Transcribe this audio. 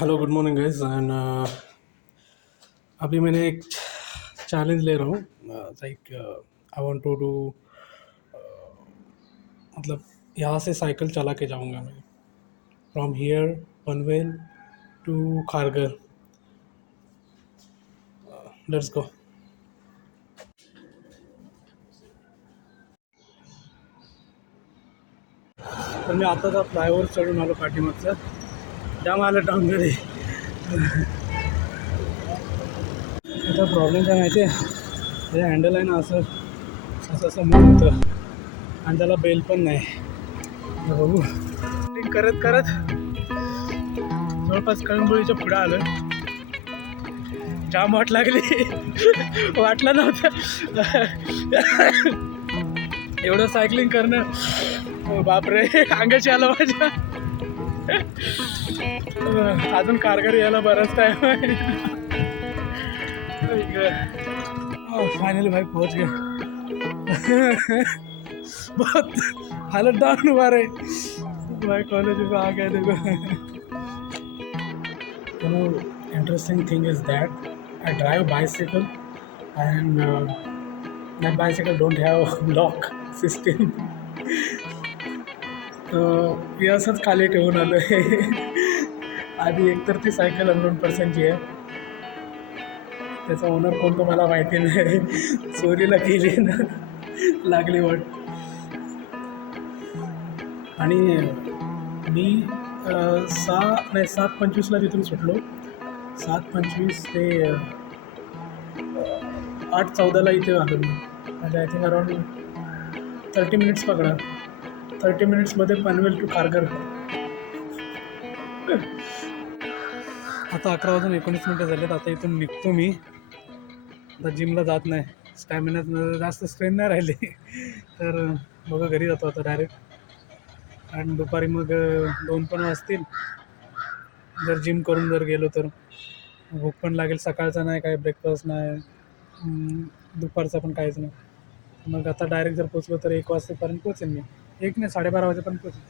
Hello good morning guys and अभी मैंने एक चैलेंज ले रहा हूँ like I want to do मतलब यहाँ से साइकिल चला के जाऊँगा मैं from here Panvel to Kharghar. Let's go. तर मी आता तर फ्लायओव्हर चढून आलो पाठीमागचं जाम आलं टाऊन घरी. आता प्रॉब्लेम काय माहिती आहे, हे हँडल आहे ना असं असं असं मूव होतं आणि त्याला बेल पण नाही. बघू करत करत जवळपास कळंबोळीच्या पुढं आलं. जाम वाट लागली. वाटलं नव्हतं एवढं सायकलिंग करणं. बापरे अंगाची आलं माझ्या. अजून कारगर यायला बराच टाइम आहे. फाइनली भाई पहुंच गए. बहुत हालत डाउन हुआ रहे भाई. कॉलेज में आ गए देखो. You know, interesting thing is that I drive bicycle and that bicycle don't have lock system. मी असंच खाली ठेवून आलो आहे. आधी एकतर ती सायकल 100%ची आहे. त्याचा ओनर कोणतो मला माहिती नाही. चोरीला केली ना लागली वाट. आणि मी 7:25ला तिथून सुटलो. 7:25 ते 8:14ला इथे आलो मी. म्हणजे आय थिंक अराउंड 30 मिनिट्स पकडा. 30 मिनिट्समध्ये पनवेल टू खारघर. आता 11:19 झालेत. आता इथून निघतो मी. आता जिमला जात नाही, स्टॅमिना जास्त स्ट्रेन नाही राहिली. तर बघा घरी जातो आता डायरेक्ट. आणि दुपारी मग 2 पण वाजतील. जर जिम करून जर गेलो तर भूक पण लागेल. सकाळचा नाही, काय ब्रेकफास्ट नाही, दुपारचा पण काहीच नाही. मग आता डायरेक्ट जर पोचलो तर 1 वाजेपर्यंत पोचेन मी. 1 नाही 12:30 वाजेपर्यंत पोचेन.